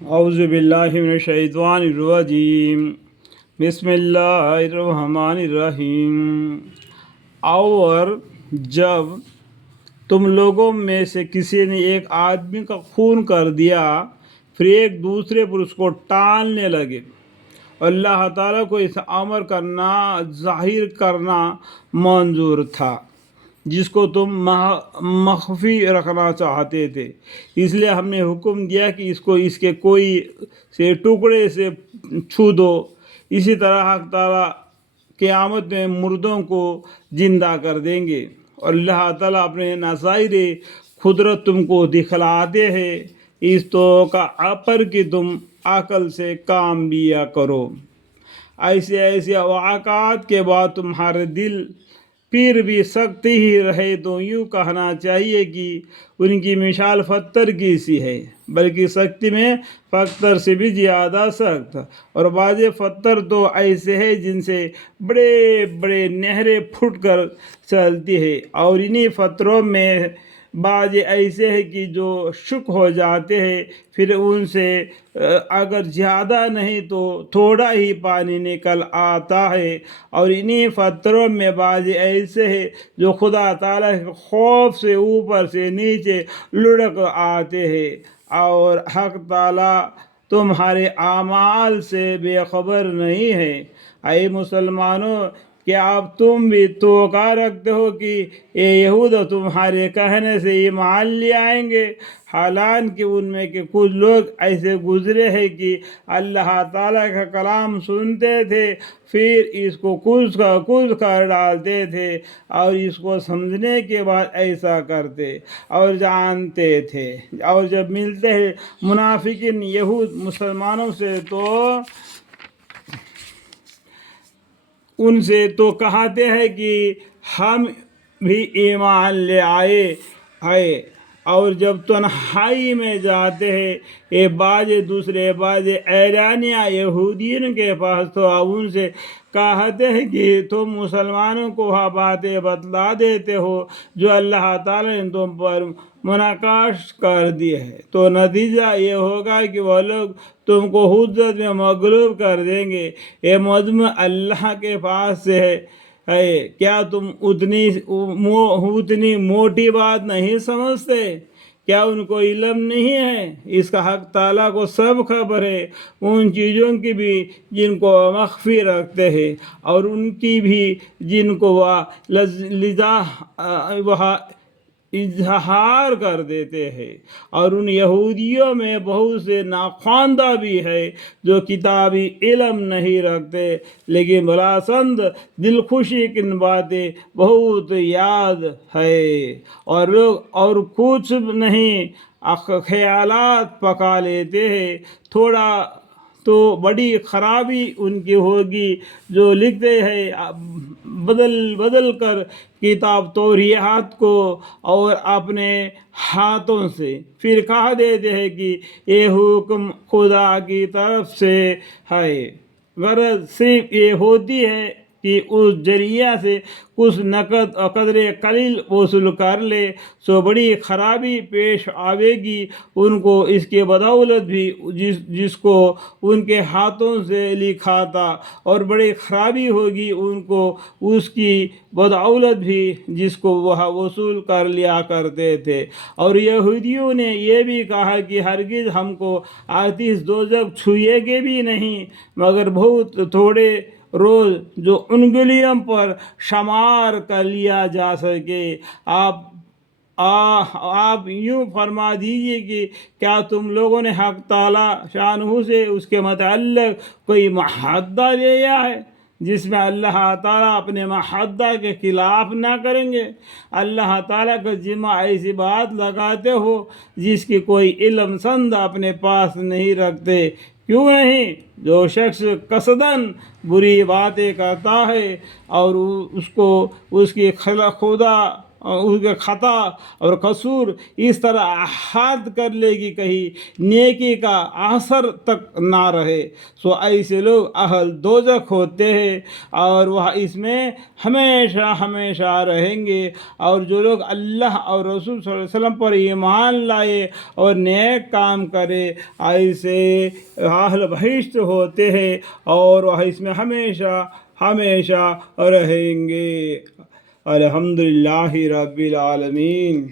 اعوذ باللہ من الشیطان الرجیم بسم اللہ الرحمن الرحیم۔ اور جب تم لوگوں میں سے کسی نے ایک آدمی کا خون کر دیا پھر ایک دوسرے پر اس کو ٹالنے لگے، اللہ تعالیٰ کو اس امر کرنا ظاہر کرنا منظور تھا جس کو تم مخفی رکھنا چاہتے تھے، اس لیے ہم نے حکم دیا کہ اس کو اس کے کوئی سے ٹکڑے سے چھو دو۔ اسی طرح حق تعالیٰ قیامت میں مردوں کو زندہ کر دیں گے، اور اللہ تعالیٰ اپنے نظائر قدرت تم کو دکھلاتے ہیں اس تو کا پر کہ تم عقل سے کام لیا کرو۔ ایسے واقعات کے بعد تمہارے دل پھر بھی سخت ہی رہے تو یوں کہنا چاہیے کہ ان کی مثال پتھر کی سی ہے، بلکہ سختی میں پتھر سے بھی زیادہ سخت۔ اور بعض پتھر تو ایسے ہیں جن سے بڑے بڑے نہریں پھوٹ کر چلتی ہیں، اور انہی پتھروں میں بعض ایسے ہیں کہ جو شک ہو جاتے ہیں، پھر ان سے اگر زیادہ نہیں تو تھوڑا ہی پانی نکل آتا ہے۔ اور انہی پتھروں میں بعض ایسے ہیں جو خدا تعالیٰ کے خوف سے اوپر سے نیچے لڑک آتے ہیں، اور حق تعالیٰ تمہارے اعمال سے بے خبر نہیں ہے۔ اے مسلمانوں، کیا اب تم بھی توقع رکھتے ہو کہ یہ یہود تمہارے کہنے سے ایمان لے آئیں گے؟ حالانکہ ان میں کے کچھ لوگ ایسے گزرے ہیں کہ اللہ تعالیٰ کا کلام سنتے تھے، پھر اس کو کچھ کر ڈالتے تھے، اور اس کو سمجھنے کے بعد ایسا کرتے اور جانتے تھے۔ اور جب ملتے ہیں منافقین یہود مسلمانوں سے تو ان سے تو کہتے ہیں کہ ہم بھی ایمان لے آئے ہیں، اور جب تنہائی میں جاتے ہیں یہ بعض دوسرے بعض ایرانیہ یہودین کے پاس تو ان سے کہتے ہیں کہ تم مسلمانوں کو وہ باتیں بتلا دیتے ہو جو اللہ تعالیٰ نے تم پر منعکس کر دی ہے، تو نتیجہ یہ ہوگا کہ وہ لوگ تم کو حجت میں مغلوب کر دیں گے۔ یہ مضمون اللہ کے پاس سے ہے۔ کیا تم اتنی موٹی بات نہیں سمجھتے؟ کیا ان کو علم نہیں ہے؟ اس کا حق تعالیٰ کو سب خبر ہے، ان چیزوں کی بھی جن کو مخفی رکھتے ہیں، اور ان کی بھی جن کو وہ اظہار کر دیتے ہیں۔ اور ان یہودیوں میں بہت سے ناخواندہ بھی ہے جو کتابی علم نہیں رکھتے، لیکن بلاسند دل خوشی کن باتیں بہت یاد ہے، اور لوگ اور کچھ نہیں خیالات پکا لیتے ہیں۔ تھوڑا تو بڑی خرابی ان کی ہوگی جو لکھتے ہیں بدل کر کتاب توریات کو اور اپنے ہاتھوں سے، پھر کہہ دیتے ہیں کہ یہ حکم خدا کی طرف سے ہے۔ غرض صرف یہ ہوتی ہے کہ اس ذریعہ سے کچھ نقد اور قدر قلیل وصول کر لے، سو بڑی خرابی پیش آئے گی ان کو اس کے بدولت بھی جس کو ان کے ہاتھوں سے لکھا تھا، اور بڑی خرابی ہوگی ان کو اس کی بدولت بھی جس کو وہ وصول کر لیا کرتے تھے۔ اور یہودیوں نے یہ بھی کہا کہ ہرگز ہم کو آتش دوزخ چھوئے گے بھی نہیں مگر بہت تھوڑے روز جو انگلیوں پر شمار کر لیا جا سکے۔ آپ یوں فرما دیجئے کہ کیا تم لوگوں نے حق تعالیٰ شانہ سے اس کے متعلق کوئی معاہدہ لیا ہے جس میں اللہ تعالیٰ اپنے معاہدہ کے خلاف نہ کریں گے؟ اللہ تعالیٰ کا ذمہ ایسی بات لگاتے ہو جس کی کوئی علم سند اپنے پاس نہیں رکھتے؟ کیوں نہیں؟ جو شخص قصداً بری باتیں کرتا ہے اور اس کو اس کی خدا اس کے خطا اور قصور اس طرح احاط کر لے گی کہیں نیکی کا اثر تک نہ رہے. سو ایسے لوگ اہل دوزخ ہوتے ہیں اور وہ اس میں ہمیشہ ہمیشہ رہیں گے. اور جو لوگ اللہ اور رسول صلی اللہ علیہ وسلم پر ایمان لائے اور نیک کام کرے ایسے اہل بہشت ہوتے ہیں اور وہ اس میں ہمیشہ ہمیشہ رہیں گے. الحمدللہ رب العالمین.